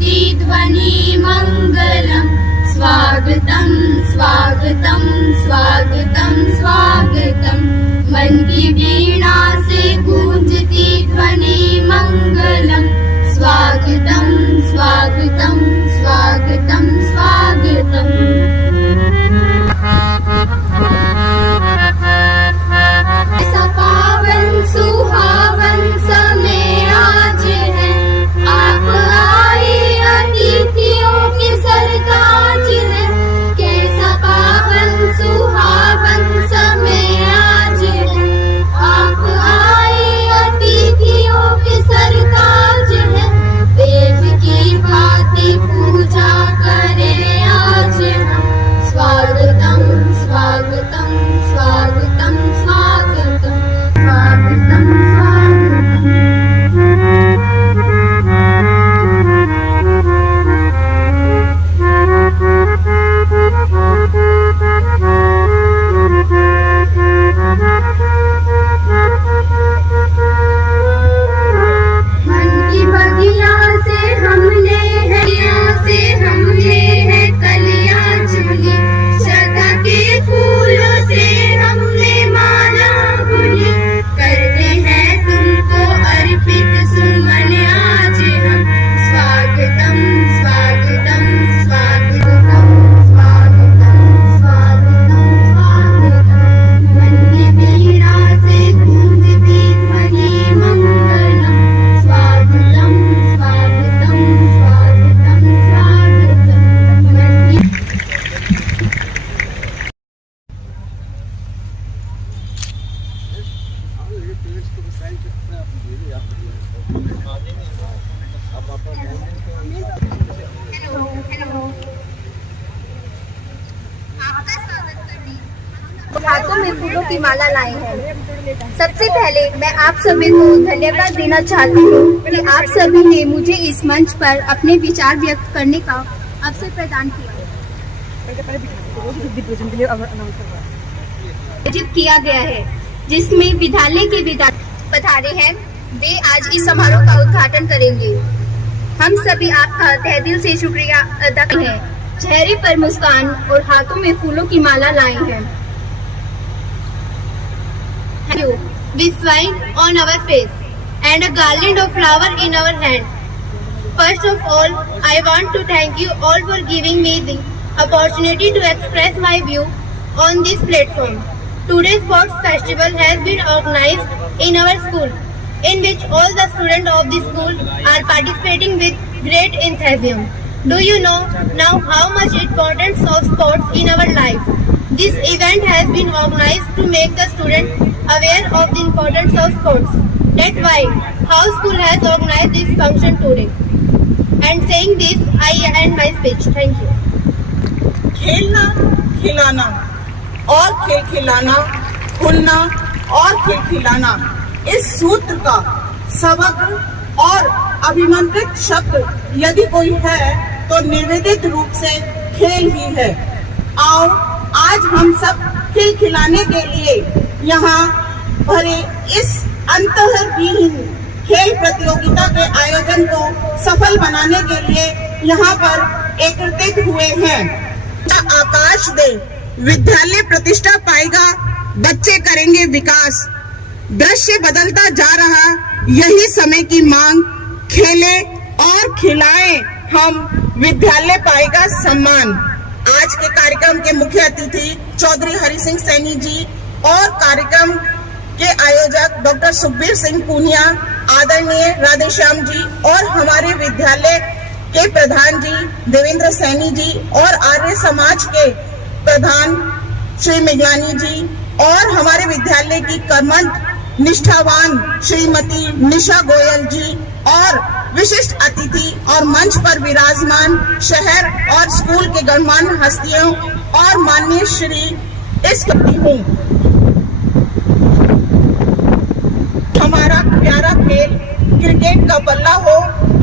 ध्वनि मंगलम। स्वागतम स्वागतम स्वागतम स्वागतम। मन की वीणा से गूंजती ध्वनि मंगलम। स्वागतम स्वागतम स्वागतम स्वागतम। ऐसा पावन सुहावन समय आज है, आप आए अतिथियों के सरताज है। कैसा पावन सुहावन समय आज है, आप आए अतिथियों के सरताज है। देव की भांति पूजा करें आज हम। स्वागतम स्वागतम स्वागतम स्वागतम स्वागतम मन की बगिया से हमने है कलियां चुनी। श्रद्धा के फूलों से हमने माला बुनी। करते हैं तुमको अर्पित सुमन आज हम। स्वागतम स्वागतम स्वागतम स्वागतम स्वागतम स्वागतम। मन की वीणा से गूंजती ध्वनि मंगलम। स्वागतम स्वागतम स्वागतम स्वागतम। मन की हाथों में फूलों की माला लाए हैं। सबसे पहले मैं आप सभी को धन्यवाद देना चाहती हूँ कि आप सभी ने मुझे इस मंच पर अपने विचार व्यक्त करने का अवसर प्रदान किया। आयोजित किया गया है जिसमें विद्यालय के विद्यार्थी पधारे हैं। वे आज इस समारोह का उद्घाटन करेंगे। हम सभी आपका तहे दिल से शुक्रिया अदा करते हैं। चेहरे पर मुस्कान और हाथों में फूलों की माला लाए हैं। Thank you. With smile on our face and a garland of flower in our hand. First of all, I want to thank you all for giving me the opportunity to express my view on this platform. Today's sports festival has been organized in our school, in which all the students of the school are participating with great enthusiasm. Do you know now how much importance of sports in our life? This event has been organized to make the students aware of the importance of sports. That's why how school has organized this function today. And saying this, I end my speech. Thank you. खेलना खिलाना और खेल खिलाना, खुलना और खेल खिलाना, इस सूत्र का समग्र और अभिमंत्रित शब्द यदि कोई है तो निर्वेदित रूप से खेल ही है। आओ आज हम सब खेल खिलाने के लिए यहाँ भरे इस अंतर्विहीन खेल प्रतियोगिता के आयोजन को सफल बनाने के लिए यहाँ पर एकत्रित हुए हैं। आकाश दे विद्यालय प्रतिष्ठा पाएगा, बच्चे करेंगे विकास। दृश्य बदलता जा रहा यही समय की मांग। खेले और खिलाएं हम, विद्यालय पाएगा सम्मान। आज के कार्यक्रम के मुख्य अतिथि चौधरी हरि सिंह सैनी जी और कार्यक्रम के आयोजक डॉक्टर सुखबीर सिंह पूनिया, आदरणीय राधेश्याम जी और हमारे विद्यालय के प्रधान जी देवेंद्र सैनी जी और आर्य समाज के प्रधान श्री मिगलानी जी और हमारे विद्यालय की कर्मठ निष्ठावान श्रीमती निशा गोयल जी और विशिष्ट अतिथि और मंच पर विराजमान शहर और स्कूल के गणमान्य हस्तियों और माननीय श्री इस करती हूँ। हमारा प्यारा खेल क्रिकेट का बल्ला हो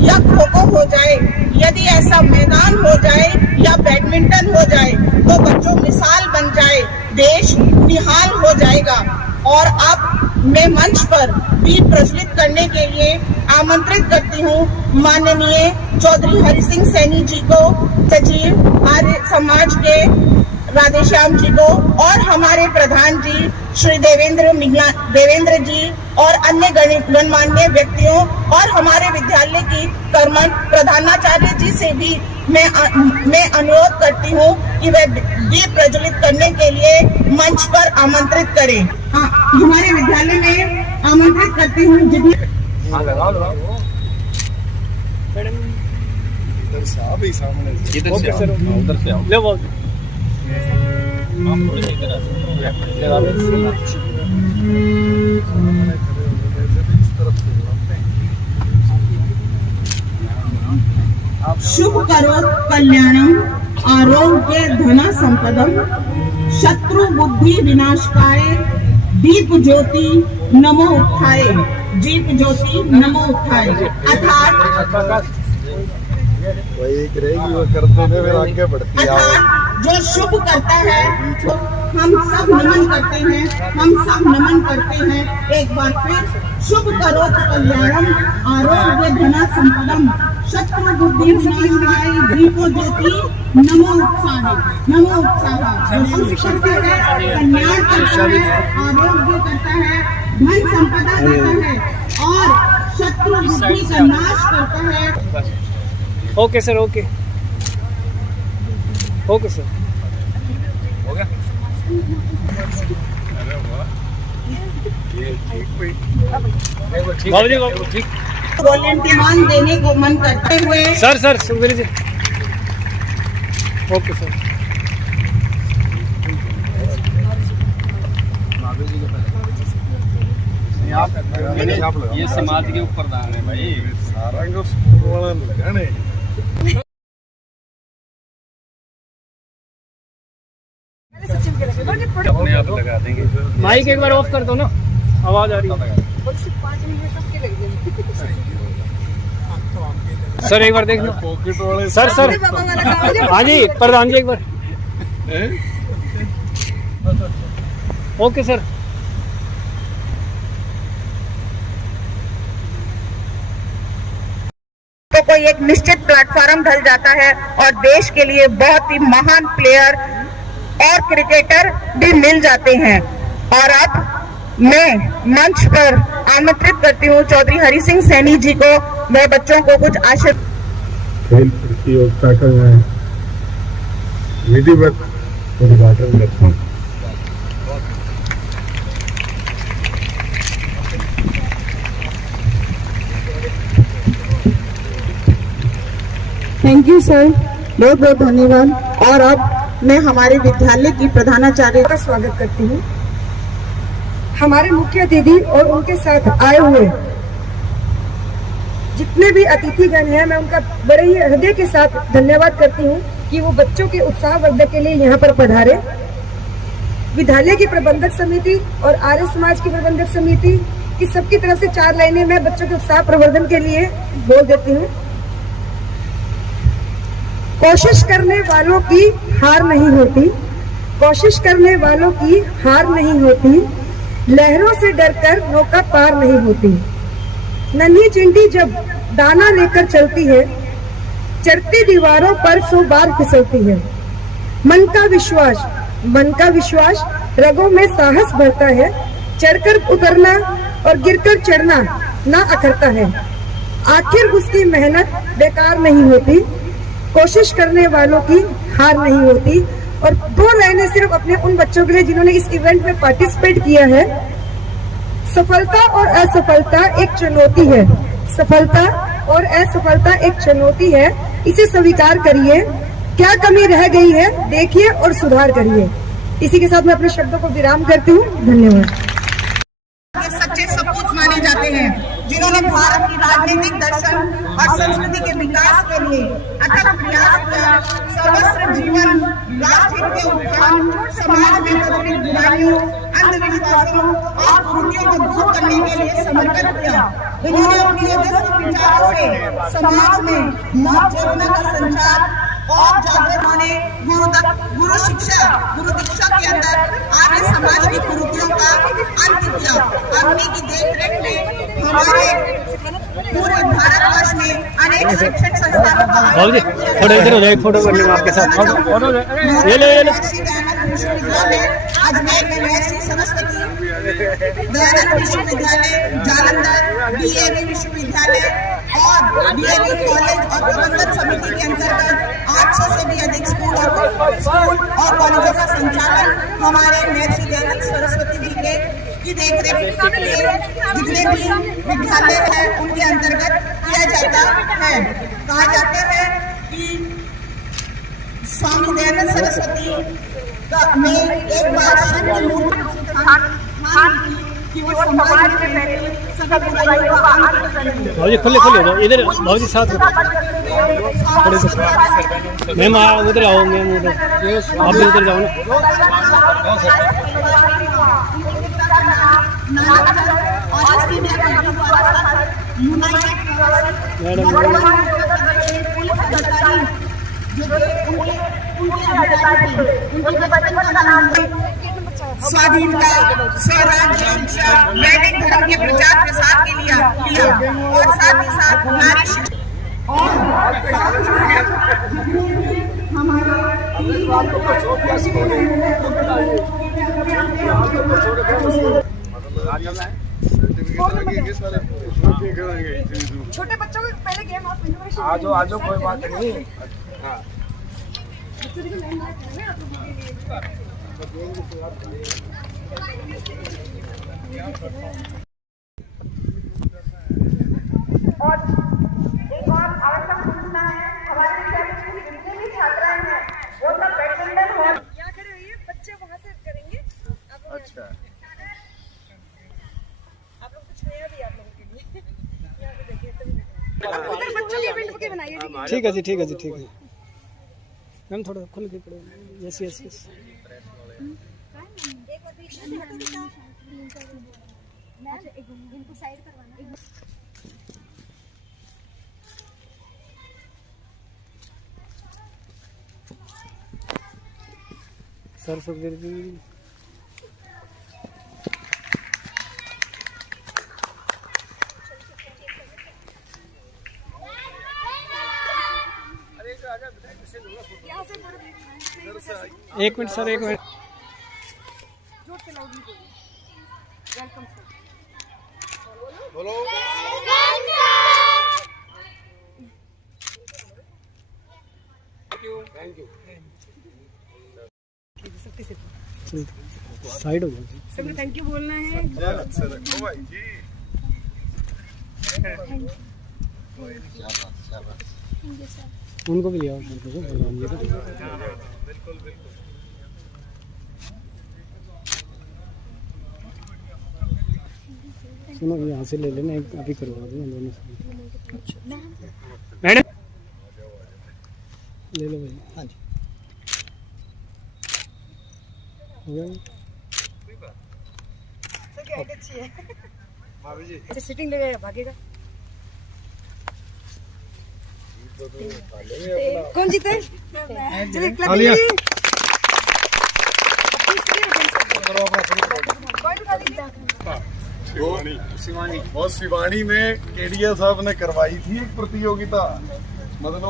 या खो खो हो जाए, यदि ऐसा मैदान हो जाए या बैडमिंटन हो जाए तो बच्चों मिसाल बन जाए, देश निहाल हो जाएगा। और अब मैं मंच पर दीप प्रज्वलित करने के लिए आमंत्रित करती हूँ माननीय चौधरी हरि सिंह सैनी जी को, सचिव आर्य समाज के राधेश्याम जी को, और हमारे प्रधान जी श्री देवेंद्र जी और अन्य गणमान्य व्यक्तियों और हमारे विद्यालय की कर्मठ प्रधानाचार्य जी से भी मैं अनुरोध करती हूँ कि वे दीप प्रज्वलित करने के लिए मंच पर आमंत्रित करें। हमारे विद्यालय में आमंत्रित करती हूँ जितने उधर से आओ। शुभ करोति कल्याणम आरोग्य धन संपदम शत्रु बुद्धि विनाशकाय दीप ज्योति नमो उत्थाय। दीप ज्योति नमो उत्थाय अर्थात जो शुभ करता है हम सब नमन करते हैं, हम सब नमन करते हैं। एक बार फिर शुभ करोति कल्याणम आरोग्य धन संपदम शत्रु बुद्धि विनाशकाय दीप ज्योति नमो उत्थाय। नमो उत्थाय जो शुभ करता है, कल्याण करता है, आरोग्य करता है, धन संपदा करता है और शत्रु बुद्धि का नाश करता है। ओके सर, ओके सर, हो गया। ठीक वॉलंटियर देने को मन करते हुए sir Sukhbir ji, okay sir. ये समाज के ऊपर दान है भाई, सारा लगाने। अपने आप लगा देंगे। माइक एक बार ऑफ कर दो ना, आवाज आ रही है। सर एक बार देख लो पॉकेट वाले। सर हाँ जी प्रधान जी एक बार। Okay sir. तो कोई एक निश्चित प्लेटफॉर्म ढल जाता है और देश के लिए बहुत ही महान प्लेयर और क्रिकेटर भी मिल जाते हैं। और अब मैं मंच पर आमंत्रित करती हूँ चौधरी हरि सिंह सैनी जी को, वह बच्चों को कुछ आशीर्वाद। खेल प्रतियोगिता का मैं विधिवत उद्घाटन करता हूँ। थैंक यू सर, बहुत बहुत धन्यवाद। और अब मैं हमारे विद्यालय की प्रधानाचार्य का स्वागत करती हूँ। हमारे मुख्य अतिथि और उनके साथ आए हुए जितने भी अतिथिगण हैं, मैं उनका बड़े ही हृदय के साथ धन्यवाद करती हूँ कि वो बच्चों के उत्साहवर्धक के लिए यहाँ पर पधारे। विद्यालय की प्रबंधक समिति और आर्य समाज की प्रबंधक समिति की सबकी तरफ से 4 लाइनें मैं बच्चों के उत्साह प्रवर्धन के लिए बोल देती हूँ। कोशिश करने वालों की हार नहीं होती, कोशिश करने वालों की हार नहीं होती, लहरों से डरकर नौका पार नहीं होती। नन्ही चिंटी जब दाना लेकर चलती है, चढ़ती दीवारों पर 100 बार फिसलती है। मन का विश्वास रगों में साहस भरता है, चढ़कर उतरना और गिरकर चढ़ना ना अखरता है। आखिर उसकी मेहनत बेकार नहीं होती, कोशिश करने वालों की हार नहीं होती। और 2 लाइनें सिर्फ अपने उन बच्चों के लिए जिन्होंने इस इवेंट में पार्टिसिपेट किया है। सफलता और असफलता एक चुनौती है, सफलता और असफलता एक चुनौती है, इसे स्वीकार करिए। क्या कमी रह गई है देखिए और सुधार करिए। इसी के साथ मैं अपने शब्दों को विराम करती हूँ। धन्यवाद। सच्चे सपूत माने जाते हैं जिन्होंने भारत की राजनीतिक दर्शन और संस्कृति के विकास के लिए अथक प्रयास किया। सर्वस्व जीवन राष्ट्र के उत्थान, समाज में प्रचलित बुराइयों, अंधविश्वासों और त्रुटियों को दूर करने के लिए समर्पित किया। उन्होंने अपने ओजस्वी विचारों से समाज में नव चेतना का संचार और जागृत होने गुरु दीक्षा के अंदर आर्य समाज की कुरीतियों का अंत किया। अग्नि की देखरेख में हमारे पूरे भारतवर्ष में अनेक शिक्षण संस्थानों का थोड़ा इधर हो जाए, फोटो करने में आपके साथ ये ले विश्वविद्यालय अजमेर में महर्षि सरस्वती दयानंद विश्वविद्यालय जालंधर, डीएवी विश्वविद्यालय और डीएवी कॉलेज और प्रबंधन समिति के अंतर्गत 800 से भी अधिक स्कूल और कॉलेजों का संचालन हमारे महर्षि दयानंद सरस्वती जी के की देखरेख में जितने भी विद्यालय है उनके अंतर्गत किया जाता है। कहा जाता है कि स्वामी दयानंद सरस्वती में एक बार कि वो समाज में पहले सभी बुराइयों का अंत करेंगे। भाजी खुले खुले हो जाओ, इधर भाजी साथ मैम उधर आओ, मैम उधर आप भी उधर जाओ ना। स्वाधीनता, स्वराज्य, वैदिक धर्म के प्रचार प्रसार के लिए किया और साथ ही साथ नारी छोटे बच्चों को पहले गेम आप आज कोई बात नहीं। बच्चे वहाँ से करेंगे। अच्छा, आप लोग कुछ नया भी आप लोगों के लिए यहाँ पे देखिए उधर बच्चों के इवेंट के बनाइए। ठीक है जी, ठीक है जी, ठीक है मैम, थोड़ा खुल के पड़ो। यस यस यस इनको साइड करवाना। सर सुखबीर जी एक मिनट सर, एक मिनट। बोलो थैंक यू। साइड हो गया। सबको थैंक यू बोलना है। अच्छा रखो भाई जी। उनको भी लिया सुनो, यहाँ से ले लेना, अभी करवा दें दोनों से। मैडम ले लो भाई। हाँ जी, हो गया। अच्छी है। अच्छा सिटिंग लगेगा, भागेगा। कौन जीते? चलिए क्लब में। और शिवानी में केडिया साहब ने करवाई थी एक प्रतियोगिता, मतलब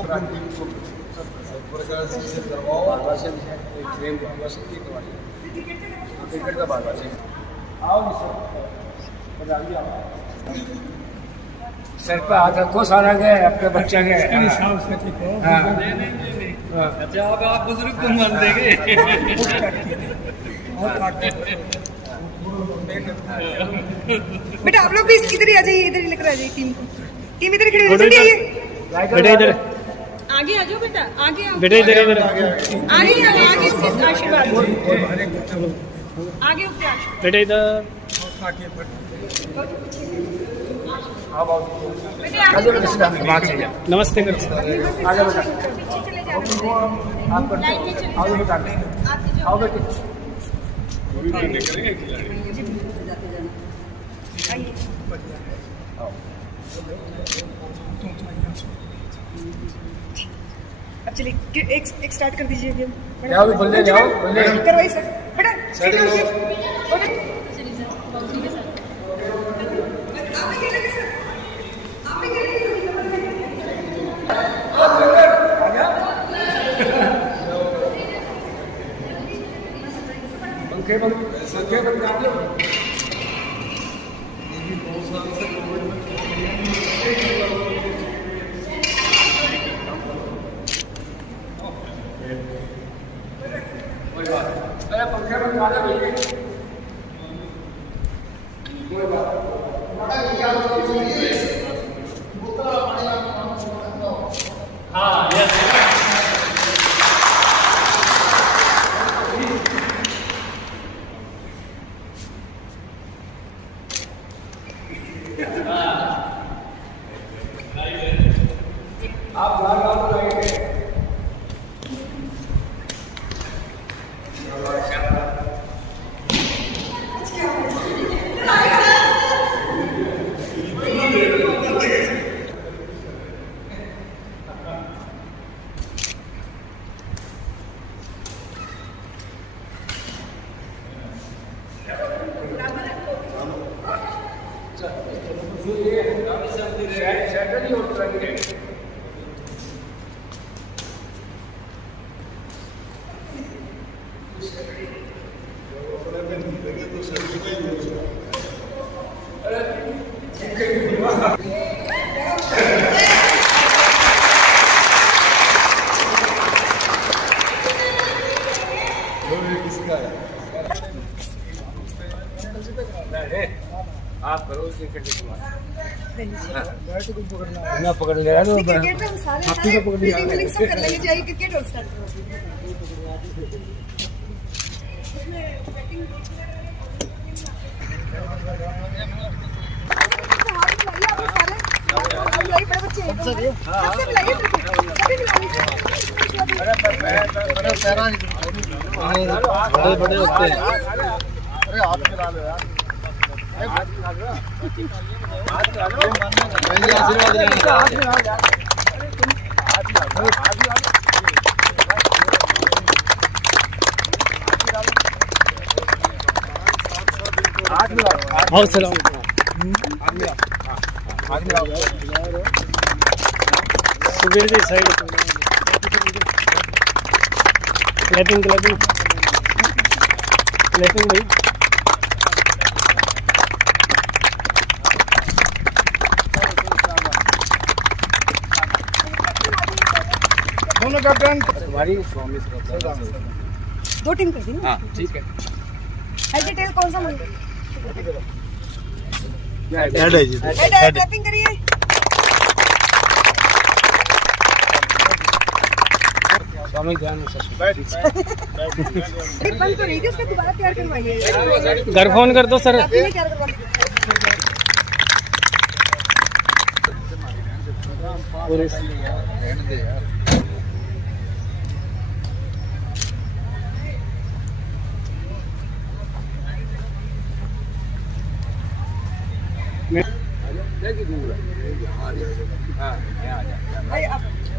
सर पे हाथ रखो, सारा गए आपके बच्चा गए। अच्छा, आप बुजुर्ग को मान देंगे। बेटा आप लोग भी इधर ही आ जाइए, इधर ही लेकर आ जाइए। टीम इधर खड़ी हो जाइए। बेटा इधर आगे आ जाओ बेटा, आगे आओ। बेटा इधर इधर आगे इसके आशीर्वाद आगे बेटा इधर। नमस्ते करो। अब चलिए एक स्टार्ट कर दीजिए गेम। जाओ भी बोल दे, जाओ बोल दे। करवाइए सर बेटा। चलिए लो। पंखे बंद कर लो। अरे पंखे बंद कर दो भैया। कोई बात हाँ यस आप बाहर आओ लाइट सेटल ही होता है। आप करो ना पकड़ ले यार। क्रिकेट में हम सारे फील्डिंग सब कर लेंगे, चाहिए क्रिकेट और स्टार्ट करो। बड़े बड़े होते हैं। अरे हाथ मिला लो यार। आओ सलाम। सुबीर जी साइड क्लैपिंग क्लैपिंग क्लैपिंग भाई। दोनों कैप्टन दो टीम कर दी ना। हाँ ठीक है। हेड टेल कौन सा मंगे? हेड है जी। हेड क्लैपिंग करिए। स्वामी ध्यान से बंद तो नहीं थी, उसका दोबारा तैयार करवाइए। घर फोन कर दो सर। अभी नहीं तैयार करवा।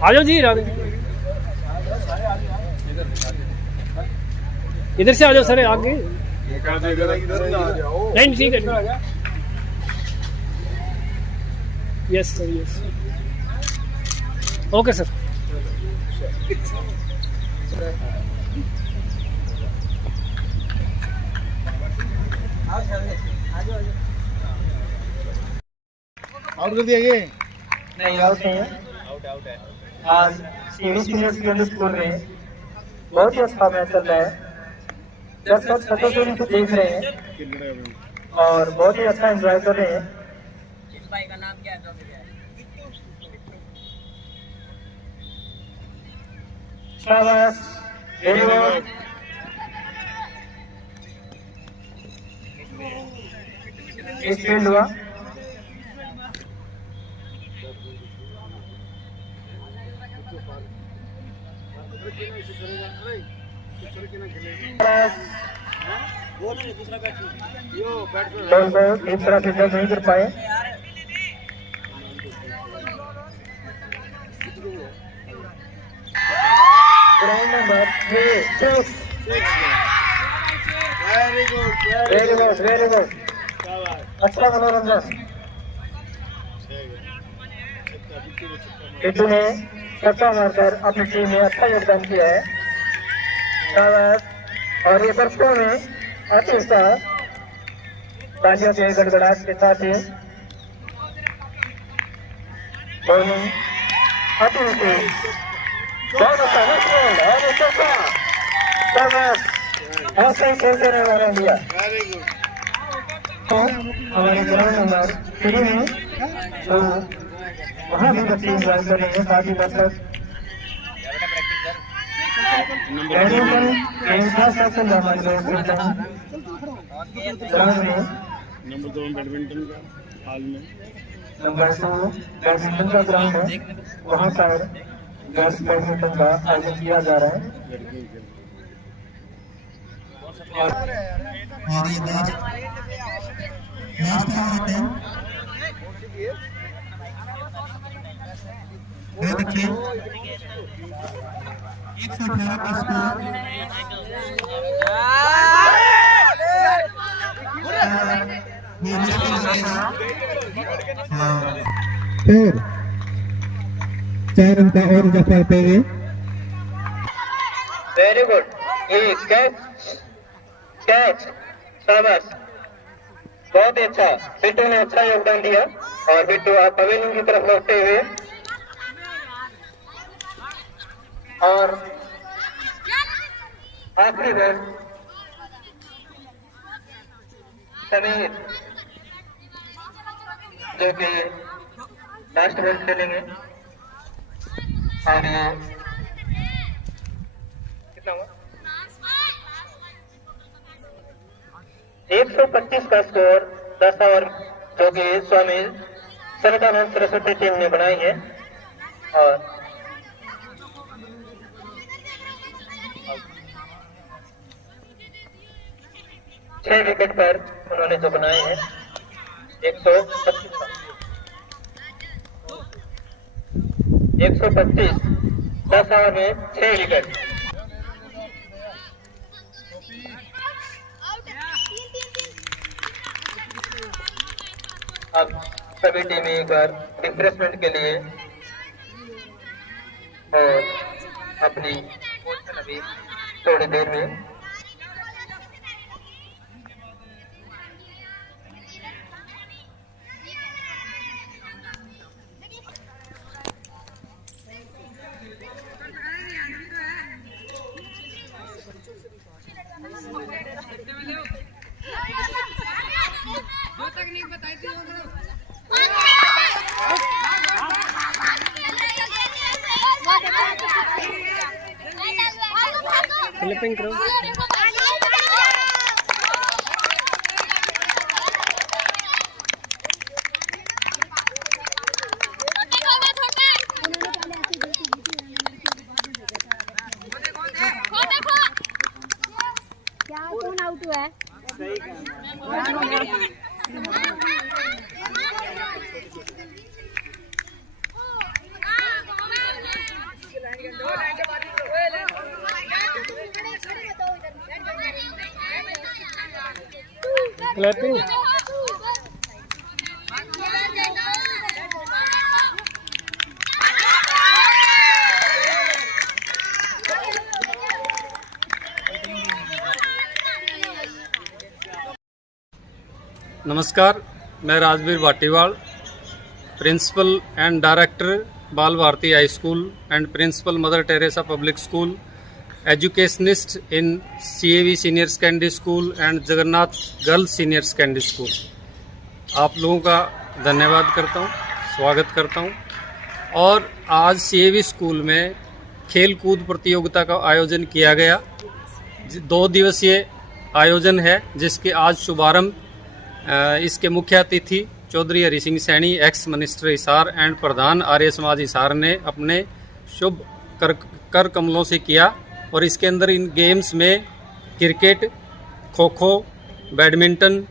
आ जाओ जी राधे। इधर से आ जाओ सर आगे। नहीं ठीक है। Yes sir yes okay sir. Out कर दिया ये। नहीं आउट नहीं है। आज सीनियर सेकेंडरी स्कूल में बहुत ही अच्छा मैच चल रहा है। 10 लोग छतों से इनको देख रहे हैं और बहुत ही अच्छा एंजॉय कर रहे हैं। इस भाई का नाम क्या है? शाबाश वेरी गुड। एक फील्ड हुआ। इस तरह से जज नहीं कर पाए। ग्राउंड नंबर 3 वेरी गुड अच्छा मनोरंजन। टिट्टू ने छक्का मारकर अपनी टीम में अच्छा योगदान किया है, शाबाश। और ये दर्शकों में अति उत्साह, तालियों के गड़गड़ाहट के साथ ही बॉलिंग अति उत्साह, बहुत अच्छा और चौका, शाबाश। ऐसे ही खेलते रहे हमारा इंडिया। हमारे ग्राउंड नंबर 3 में तो वहाँ भी बच्चे इंजॉय कर रहे हैं, साथ ही मतलब ग्राउंड में नंबर 2 बैडमिंटन का हाल में नंबर 2 बैडमिंटन का ग्राउंड है, वहाँ पर गर्ल्स बैडमिंटन का आयोजन किया जा रहा है। फिर 4 रन का और इजाफा पे वेरी गुड, ये कैच शाबाश, बहुत ही अच्छा। बिट्टू ने अच्छा योगदान दिया और बिट्टू आप पवेलियन की तरफ लौटते हुए और आखिरी रन समीर जो कि लास्ट बॉल खेलेंगे और ये कितना हुआ 125 का स्कोर 10 ओवर जो कि स्वामी सरदानंद सरस्वती टीम ने बनाई है और छह विकेट पर उन्होंने जो बनाए हैं 125 10 ओवर में 6 विकेट। अब सभी टीमें एक बार रिफ्रेशमेंट के लिए और अपनी अभी थोड़ी देर में क्लिपिंग करो। क्या कौन आउट हुआ है? क्लैपिंग नमस्कार, मैं Rajveer Bhatiwal, principal and director Bal Bharati high school and principal Mother Teresa public school, educationist in CAV senior secondary school and Jagannath girls senior secondary school. आप लोगों का धन्यवाद करता हूं, स्वागत करता हूं। और आज CAV स्कूल में खेल कूद प्रतियोगिता का आयोजन किया गया। 2 दिवसीय आयोजन है जिसके आज शुभारंभ इसके मुख्य अतिथि Chaudhary Hari Singh Saini, ex minister Hisar and प्रधान आर्य समाज हिसार ने अपने शुभ कर कमलों से किया। और इसके अंदर इन गेम्स में cricket, kho kho, badminton,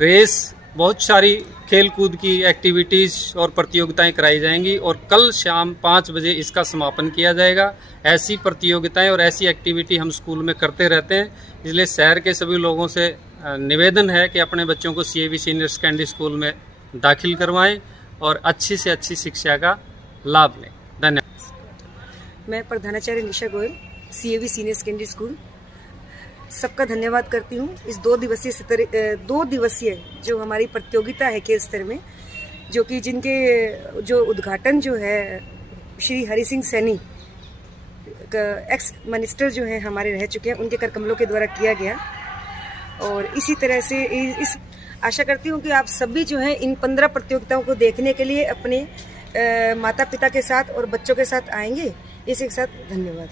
race बहुत सारी खेल कूद की एक्टिविटीज़ और प्रतियोगिताएं कराई जाएंगी और कल शाम 5 बजे इसका समापन किया जाएगा। ऐसी प्रतियोगिताएं और ऐसी एक्टिविटी हम स्कूल में करते रहते हैं, इसलिए शहर के सभी लोगों से निवेदन है कि अपने बच्चों को CAV सीनियर सेकेंडरी स्कूल में दाखिल करवाएं और अच्छी से अच्छी शिक्षा का लाभ लें। धन्यवाद। मैं प्रधानाचार्य Nisha Goyal, CAV senior secondary school, सबका धन्यवाद करती हूँ। इस 2 दिवसीय जो हमारी प्रतियोगिता है खेल स्तर में, जो कि जिनके जो उद्घाटन जो है श्री हरि सिंह सैनी एक्स मिनिस्टर जो है हमारे रह चुके हैं, उनके कर कमलों के द्वारा किया गया। और इसी तरह से इस आशा करती हूँ कि आप सभी जो हैं इन 15 प्रतियोगिताओं को देखने के लिए अपने माता पिता के साथ और बच्चों के साथ आएंगे। इसी के साथ धन्यवाद।